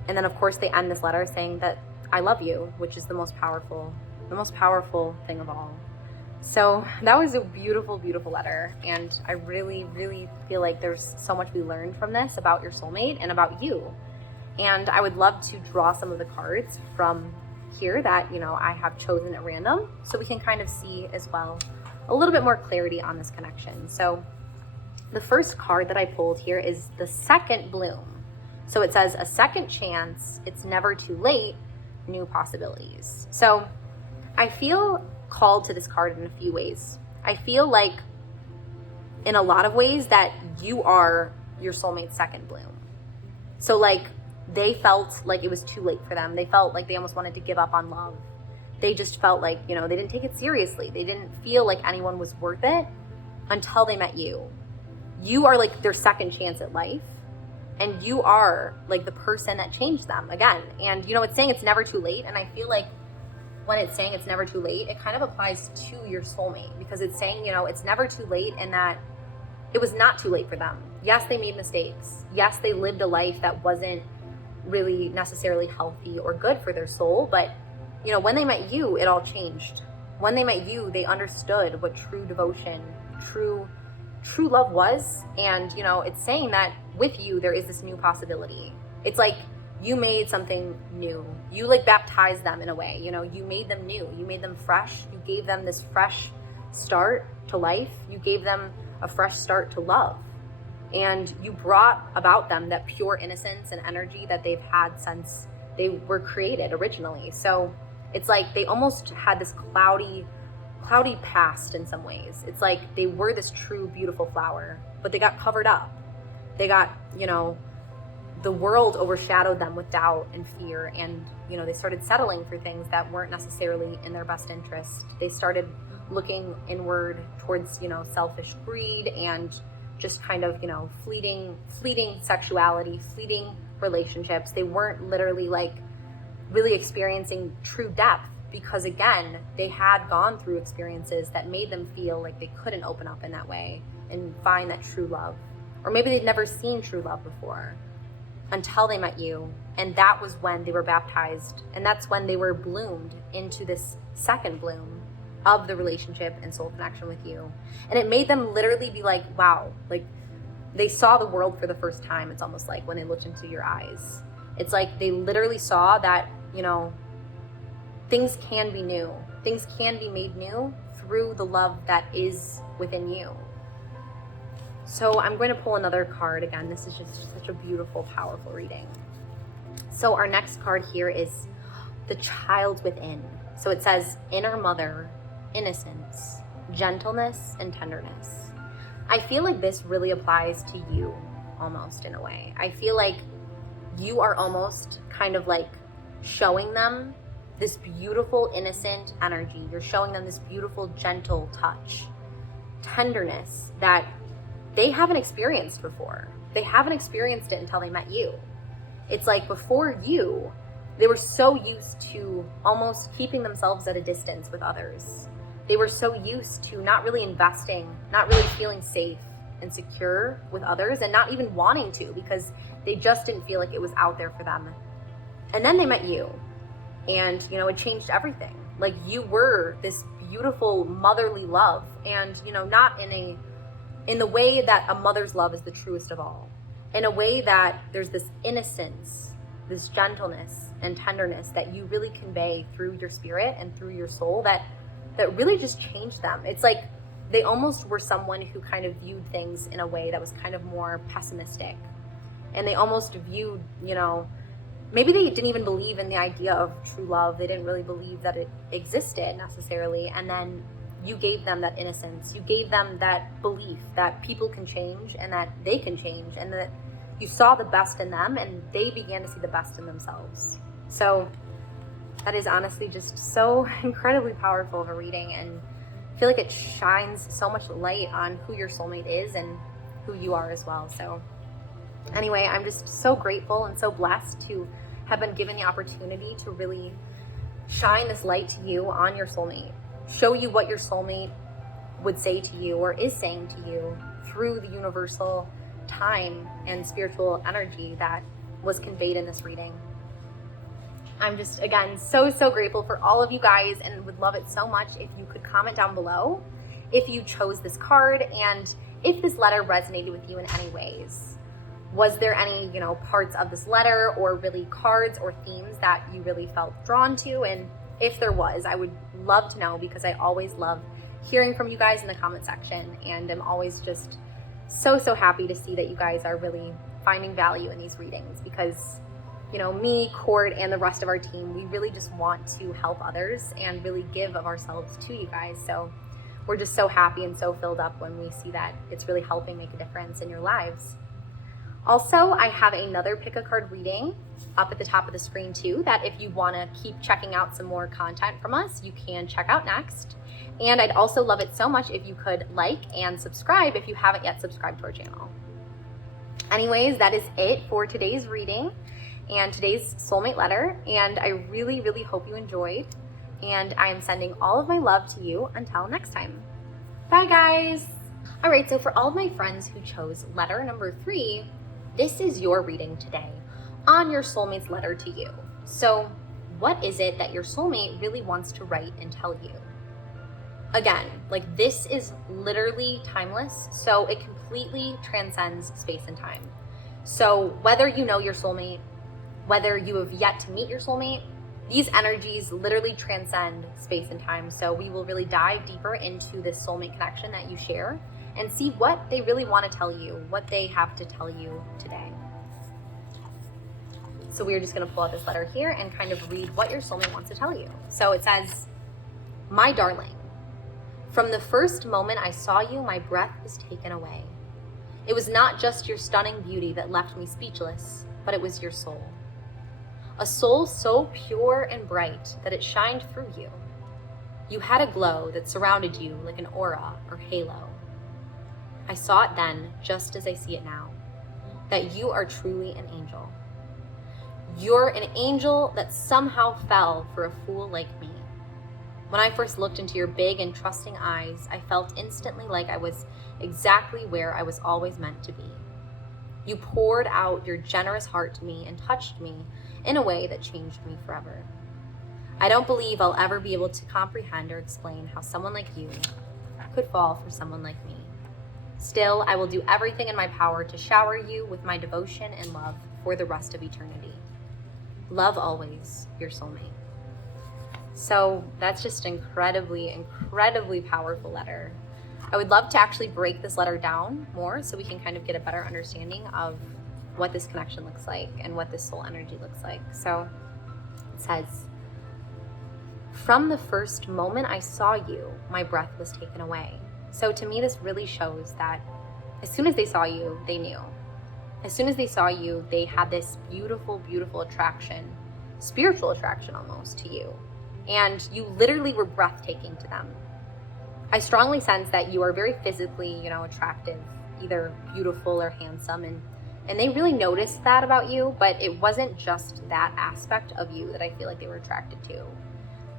then of course they end this letter saying that I love you, which is the most powerful thing of all. So that was a beautiful, beautiful letter. And I really, really feel like there's so much we learned from this about your soulmate and about you. And I would love to draw some of the cards from here that, you know, I have chosen at random, so we can kind of see as well a little bit more clarity on this connection. So the first card that I pulled here is the second bloom. So it says, a second chance, it's never too late, new possibilities. So I feel called to this card in a few ways. I feel like in a lot of ways that you are your soulmate's second bloom. So like they felt like it was too late for them. They felt like they almost wanted to give up on love. They just felt like, you know, they didn't take it seriously. They didn't feel like anyone was worth it until they met you. You are like their second chance at life. And you are like the person that changed them again. And, you know, it's saying it's never too late. And I feel like when it's saying it's never too late, it kind of applies to your soulmate, because it's saying, you know, it's never too late, and that it was not too late for them. Yes, they made mistakes. Yes, they lived a life that wasn't really necessarily healthy or good for their soul. But, you know, when they met you, it all changed. When they met you, they understood what true devotion, true love was. And, you know, it's saying that with you, there is this new possibility. It's like you made something new. You like baptized them in a way, you know, you made them new, you made them fresh, you gave them this fresh start to life, you gave them a fresh start to love. And you brought about them that pure innocence and energy that they've had since they were created originally. So it's like they almost had this cloudy past in some ways. It's like they were this true, beautiful flower, but they got covered up. They got, you know, the world overshadowed them with doubt and fear. And, you know, they started settling for things that weren't necessarily in their best interest. They started looking inward towards, you know, selfish greed and just kind of, you know, fleeting sexuality, fleeting relationships. They weren't literally like really experiencing true depth because, again, they had gone through experiences that made them feel like they couldn't open up in that way and find that true love. Or maybe they'd never seen true love before until they met you. And that was when they were baptized. And that's when they were bloomed into this second bloom of the relationship and soul connection with you. And it made them literally be like, wow, like they saw the world for the first time. It's almost like when they looked into your eyes. It's like they literally saw that, you know, things can be new. Things can be made new through the love that is within you. So I'm going to pull another card again. This is just such a beautiful, powerful reading. So our next card here is the child within. So it says inner mother, innocence, gentleness, and tenderness. I feel like this really applies to you almost in a way. I feel like you are almost kind of like showing them this beautiful, innocent energy. You're showing them this beautiful, gentle touch, tenderness that they haven't experienced before. They haven't experienced it until they met you. It's like before you, they were so used to almost keeping themselves at a distance with others. They were so used to not really investing, not really feeling safe and secure with others, and not even wanting to because they just didn't feel like it was out there for them. And then they met you, and you know, it changed everything. Like you were this beautiful motherly love, and you know, not in the way that a mother's love is the truest of all, in a way that there's this innocence, this gentleness and tenderness that you really convey through your spirit and through your soul that really just changed them. It's like they almost were someone who kind of viewed things in a way that was kind of more pessimistic. And they almost viewed, you know, maybe they didn't even believe in the idea of true love. They didn't really believe that it existed necessarily. And then you gave them that innocence. You gave them that belief that people can change and that they can change, and that you saw the best in them and they began to see the best in themselves. So that is honestly just so incredibly powerful of a reading, and I feel like it shines so much light on who your soulmate is and who you are as well. So anyway, I'm just so grateful and so blessed to have been given the opportunity to really shine this light to you on your soulmate, show you what your soulmate would say to you or is saying to you through the universal time and spiritual energy that was conveyed in this reading. I'm just, again, so grateful for all of you guys, and would love it so much if you could comment down below if you chose this card and if this letter resonated with you in any ways. Was there any, you know, parts of this letter or really cards or themes that you really felt drawn to? And if there was, I would love to know, because I always love hearing from you guys in the comment section, and I'm always just so happy to see that you guys are really finding value in these readings, because you know, me, Cord, and the rest of our team, we really just want to help others and really give of ourselves to you guys. So we're just so happy and so filled up when we see that it's really helping make a difference in your lives. Also, I have another pick a card reading up at the top of the screen too, that if you want to keep checking out some more content from us, you can check out next. And I'd also love it so much if you could like and subscribe if you haven't yet subscribed to our channel. Anyways, that is it for today's reading and today's soulmate letter, and I really hope you enjoyed, and I am sending all of my love to you until next time. Bye guys. All right, so for all of my friends who chose letter number 3, this is your reading today on your soulmate's letter to you. So what is it that your soulmate really wants to write and tell you? Again, like, this is literally timeless, so it completely transcends space and time. So whether you know your soulmate whether you have yet to meet your soulmate, these energies literally transcend space and time. So we will really dive deeper into this soulmate connection that you share and see what they really want to tell you, what they have to tell you today. So we're just going to pull out this letter here and kind of read what your soulmate wants to tell you. So it says, "My darling, from the first moment I saw you, my breath was taken away. It was not just your stunning beauty that left me speechless, but it was your soul. A soul so pure and bright that it shined through you. You had a glow that surrounded you like an aura or halo. I saw it then, just as I see it now, that you are truly an angel. You're an angel that somehow fell for a fool like me. When I first looked into your big and trusting eyes, I felt instantly like I was exactly where I was always meant to be. You poured out your generous heart to me and touched me in a way that changed me forever. I don't believe I'll ever be able to comprehend or explain how someone like you could fall for someone like me. Still, I will do everything in my power to shower you with my devotion and love for the rest of eternity. Love always, your soulmate." So that's just incredibly, incredibly powerful letter. I would love to actually break this letter down more so we can kind of get a better understanding of what this connection looks like and what this soul energy looks like. So it says, "From the first moment I saw you, my breath was taken away." So to me, this really shows that as soon as they saw you, they knew. As soon as they saw you, they had this beautiful, beautiful attraction, spiritual attraction almost to you. And you literally were breathtaking to them. I strongly sense that you are very physically, attractive, either beautiful or handsome. And they really noticed that about you, but it wasn't just that aspect of you that I feel like they were attracted to.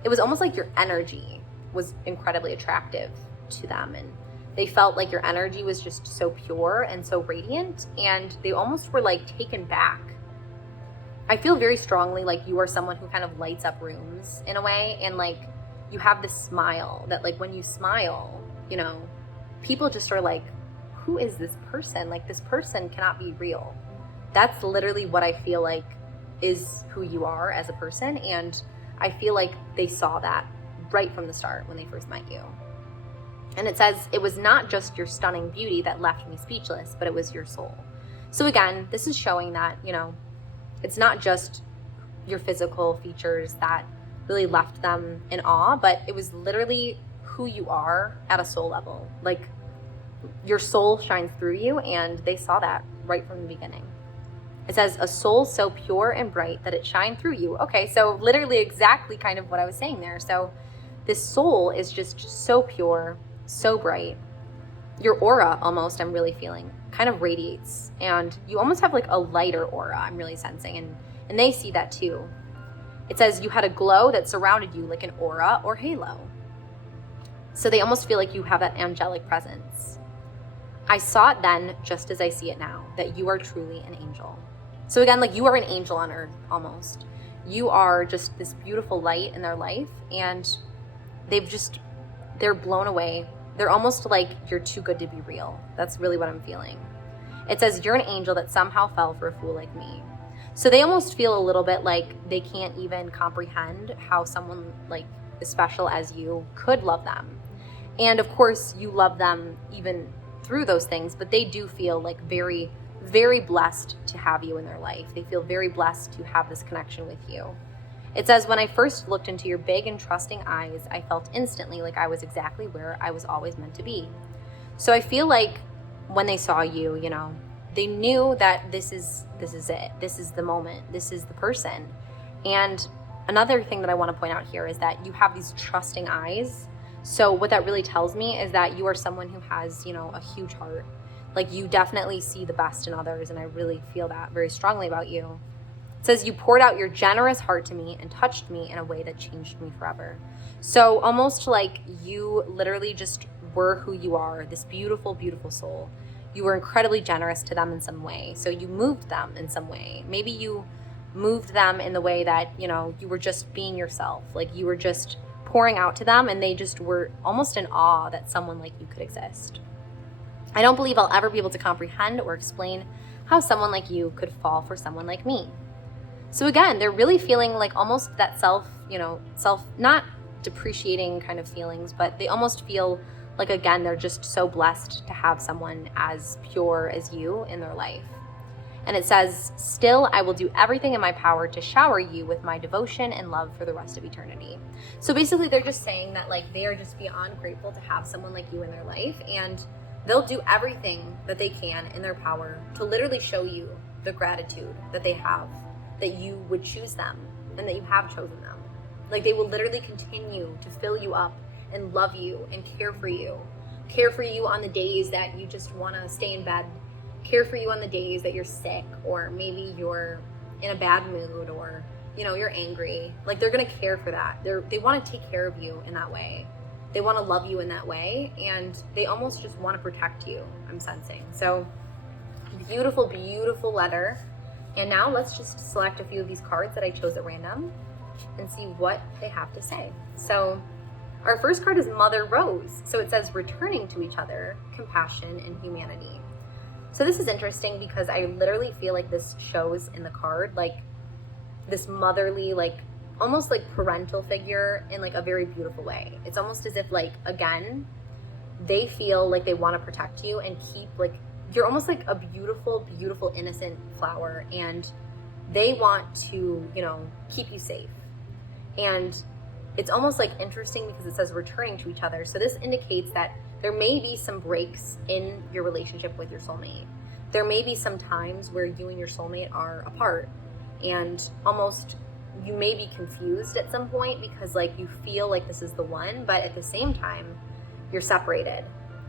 It was almost like your energy was incredibly attractive to them. And they felt like your energy was just so pure and so radiant, and they almost were like taken back. I feel very strongly like you are someone who kind of lights up rooms in a way, and like you have this smile that like when you smile, people just are like, who is this person? Like this person cannot be real. That's literally what I feel like is who you are as a person, and I feel like they saw that right from the start when they first met you. And it says, "It was not just your stunning beauty that left me speechless, but it was your soul." So again, this is showing that, it's not just your physical features that really left them in awe, but it was literally who you are at a soul level. Like your soul shines through you, and they saw that right from the beginning. It says, "A soul so pure and bright that it shined through you." Okay, so literally exactly kind of what I was saying there. So this soul is just so pure, so bright. Your aura almost, I'm really feeling, kind of radiates, and you almost have like a lighter aura, I'm really sensing, and they see that too. It says you had a glow that surrounded you like an aura or halo. So they almost feel like you have that angelic presence. I saw it then, just as I see it now, that you are truly an angel. So again, like you are an angel on earth almost. You are just this beautiful light in their life, and they're blown away. They're almost like you're too good to be real. That's really what I'm feeling. It says you're an angel that somehow fell for a fool like me. So they almost feel a little bit like they can't even comprehend how someone like as special as you could love them. And of course you love them even through those things, but they do feel like very, very blessed to have you in their life. They feel very blessed to have this connection with you. It says, when I first looked into your big and trusting eyes, I felt instantly like I was exactly where I was always meant to be. So I feel like when they saw you, they knew that this is it. This is the moment. This is the person. And another thing that I want to point out here is that you have these trusting eyes. So what that really tells me is that you are someone who has, a huge heart. Like you definitely see the best in others, and I really feel that very strongly about you. It says you poured out your generous heart to me and touched me in a way that changed me forever. So almost like you literally just were who you are, this beautiful, beautiful soul. You were incredibly generous to them in some way. So you moved them in some way. Maybe you moved them in the way that, you were just being yourself. Like you were just pouring out to them, and they just were almost in awe that someone like you could exist. I don't believe I'll ever be able to comprehend or explain how someone like you could fall for someone like me. So again, they're really feeling like almost that not depreciating kind of feelings, but they almost feel like, again, they're just so blessed to have someone as pure as you in their life. And it says, still, I will do everything in my power to shower you with my devotion and love for the rest of eternity. So basically, they're just saying that like they are just beyond grateful to have someone like you in their life, and they'll do everything that they can in their power to literally show you the gratitude that they have, that you would choose them and that you have chosen them. Like they will literally continue to fill you up and love you and care for you on the days that you just want to stay in bed, care for you on the days that you're sick, or maybe you're in a bad mood, or you're angry. Like they're going to care for that. They want to take care of you in that way. They want to love you in that way, and they almost just want to protect you, I'm sensing. So beautiful, beautiful letter. And now let's just select a few of these cards that I chose at random and see what they have to say. So our first card is Mother Rose. So it says, returning to each other, compassion and humanity. So this is interesting because I literally feel like this shows in the card like this motherly, like almost like parental figure in like a very beautiful way. It's almost as if like, again, they feel like they want to protect you and keep like, you're almost like a beautiful, beautiful, innocent flower, and they want to, keep you safe. And it's almost like interesting because it says returning to each other. So this indicates that there may be some breaks in your relationship with your soulmate. There may be some times where you and your soulmate are apart, and almost you may be confused at some point because like you feel like this is the one, but at the same time, you're separated.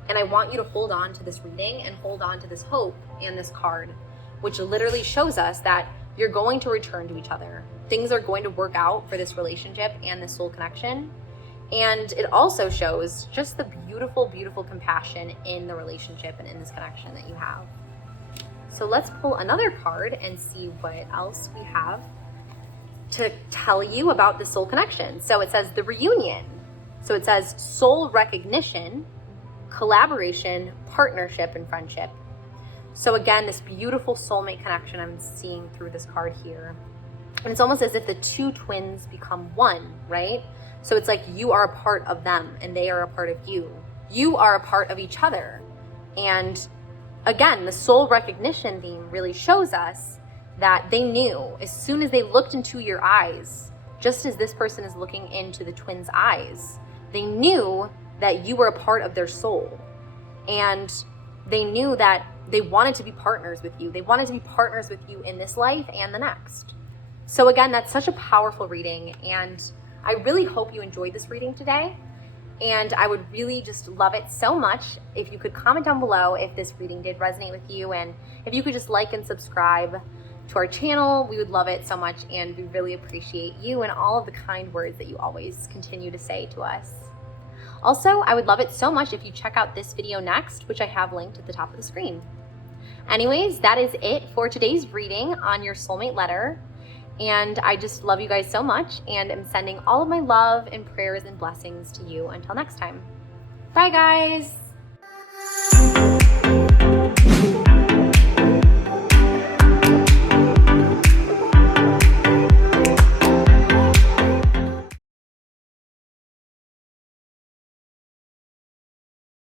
And I want you to hold on to this reading and hold on to this hope and this card, which literally shows us that you're going to return to each other. Things are going to work out for this relationship and this soul connection. And it also shows just the beautiful, beautiful compassion in the relationship and in this connection that you have. So let's pull another card and see what else we have to tell you about the soul connection. So it says the reunion. So it says soul recognition, collaboration, partnership, and friendship. So again, this beautiful soulmate connection I'm seeing through this card here. And it's almost as if the two twins become one, right? So it's like you are a part of them and they are a part of you. You are a part of each other. And again, the soul recognition theme really shows us that they knew as soon as they looked into your eyes, just as this person is looking into the twins' eyes, they knew that you were a part of their soul. And they knew that they wanted to be partners with you. They wanted to be partners with you in this life and the next. So again, that's such a powerful reading, and I really hope you enjoyed this reading today. And I would really just love it so much if you could comment down below if this reading did resonate with you, and if you could just like and subscribe to our channel. We would love it so much, and we really appreciate you and all of the kind words that you always continue to say to us. Also, I would love it so much if you check out this video next, which I have linked at the top of the screen. Anyways, that is it for today's reading on your soulmate letter. And I just love you guys so much, and am sending all of my love and prayers and blessings to you until next time. Bye, guys.